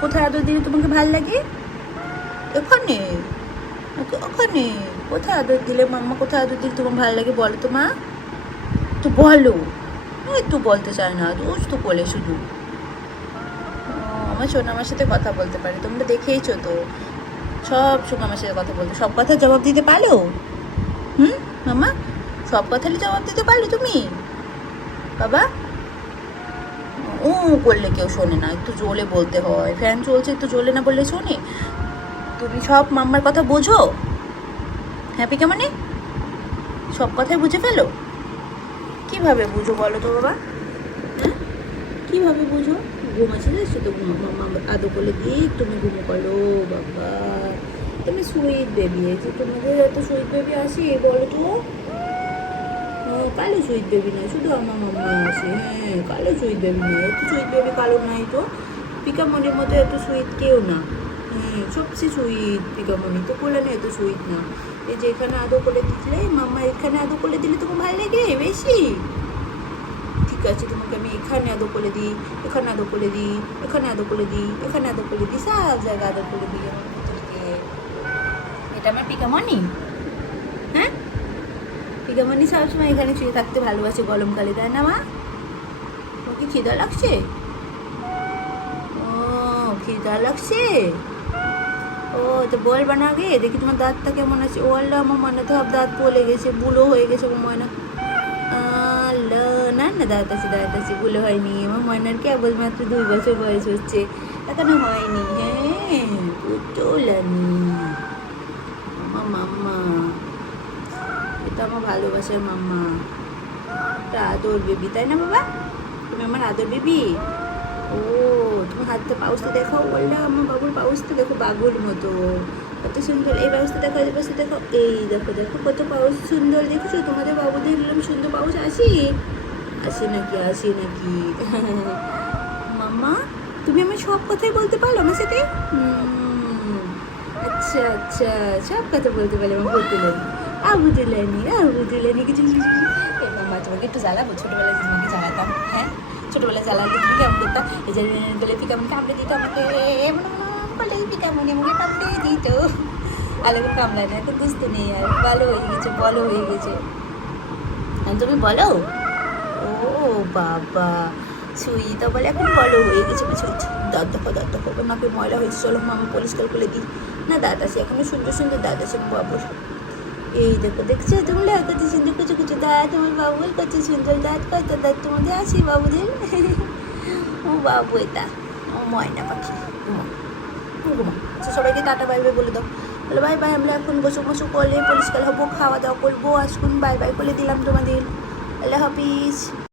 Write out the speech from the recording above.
কোথায় আদর দিলে তোমাকে ভালো লাগে? ওকে, ওখানে। কোথায় আদর দিলে মাম্মা, কোথায় আদর দিলে তোমার ভালো লাগে বলো তো মা? তো বলো। তো বলতে চায় না, রোজ তো বলে শুধু। আমার সোনা আমার সাথে কথা বলতে পারে, তোমরা দেখেইছো তো। সব সময় আমার সাথে কথা বলতে, সব কথা জবাব দিতে পারো? হুম মামা সব কথারই জবাব দিতে পারো তুমি? বাবা? ও করলে কেউ শোনে না, একটু জোরে বলতে হয়। ফ্যান চলছে, একটু জোরে না বললে শোনে? তুমি সব মাম্মার কথা বোঝো? হ্যাপি কেমন সব কথাই বুঝে ফেলো? কীভাবে বুঝো বলো তো বাবা? হ্যাঁ? কীভাবে বুঝো? ঘুমাচ্ছে যাচ্ছো তো মাম্মা আদো করলে দিয়ে তুমি ঘুমো করো। বাবা, তুমি সুইট বেবি যে তোমাদের এত সুইট বেবি আসে, বলো তো। কালো সুইট বেবি নয়, শুধু আমার মাম্মা আছে। হ্যাঁ কালো সুইট বেবি নয়, এত সুইট বেবি কালো নাই তো। পিকামনির মতো এত সুইট কেউ না। হ্যাঁ সবচেয়ে সুইট পিকামনি তো বলে না এত সুইট না। এই যে এখানে আদো করে দিলে মাম্মা এখানে আদো করে দিলে তোমার ভালো লাগে? বেশি? ঠিক আছে, তোমাকে আমি এখানে আদো করে দিই, এখানে আদো করে দিই, এখানে আদো করে দিই, এখানে আদো করে দিই, সব জায়গায় আদো করে দিই। এটা আমার পিকামনি হ্যাঁ পিকামনি সবসময় এখানে শুয়ে থাকতে ভালোবাসে গরমকালে তাই না মা? তোমার কি খিদা লাগছে? ও, খিদা লাগছে? ও, তো বলবা না আগে দেখি তোমার দাঁতটা কেমন আছে। ও আল্লাহ, আমার মনে তো সব দাঁত পলে গেছে, বুলো হয়ে গেছে ময়না। না না, দাঁত আছে দাঁত আছে, বুলো হয়নি। আমার ময়নার কেবলমাত্র দুই বছর বয়স হচ্ছে। এখনও হয়নি হ্যাঁ পুটোলানি আমার মাম্মা এটা আমার ভালোবাসার মাম্মা। এটা আদর বেবি তাই না বাবা? তুমি আমার আদর বেবি ও, তুমি হাতটা পাউসটা দেখাও বললে আমার বাবুর পাউসটা দেখো বাবুর মতো। কত সুন্দর। এই পাউসটা দেখো, এই পাউসটা দেখো। এই দেখো দেখো কত পাউস সুন্দর। দেখেছ? তোমাদের বাবুদের এরকম সুন্দর পাউস আসি? আসে নাকি? আসে নাকি? মাম্মা, তুমি আমার সব কথাই বলতে পারো আমার সাথে? আচ্ছা আচ্ছা। সব কথা বলতে পারো আমার পুতুলেন আবু দিলানি আবু দিলানি কিছু কিছু। এই তোমাকে একটু জ্বালাবো, ছোটোবেলায় তোমাকে জ্বালাতাম হ্যাঁ? ছোটোবেলায় জ্বালালে কি কেমন করতাম এই যে বলে পিকামনি কামড়ে দিত আমাকে, এমন এমন বলে পিকামনি আমাকে কামড়ে দিত। আলাদা কামড়ায় না এখন বুঝতে নেই, আর ভালো হয়ে গেছে, বলো হয়ে গেছে। তুমি বলো? ও বাবা সুই তো বলে এখন বলো হয়ে গেছে বলছে দাঁত দেখো দাঁত দেখো নাকে ময়লা হয়েছে, চলো মামা পরিষ্কার করে দিই। না দাঁত আছে এখনও সুন্দর সুন্দর দাঁত আছে বাবুর এই দেখো, দেখছ? তোমরা কত সুন্দর কিছু কিছু দাঁত আমার বাবুর কত সুন্দর দাঁত, কত দাঁত তোমাদের আছে বাবুদের? ও বাবু এটা। ও ময়না পাখি। ঘুমো আচ্ছা সবাইকে টাটা, বাই বাই বলে দাও। বলে, বাই বাই, আমরা এখন বসু বসু করলে পরিষ্কার হব, খাওয়া দাওয়া করব, আসুন, বাই বাই বলে দিলাম তোমাদের। আল্লাহ হাফিজ।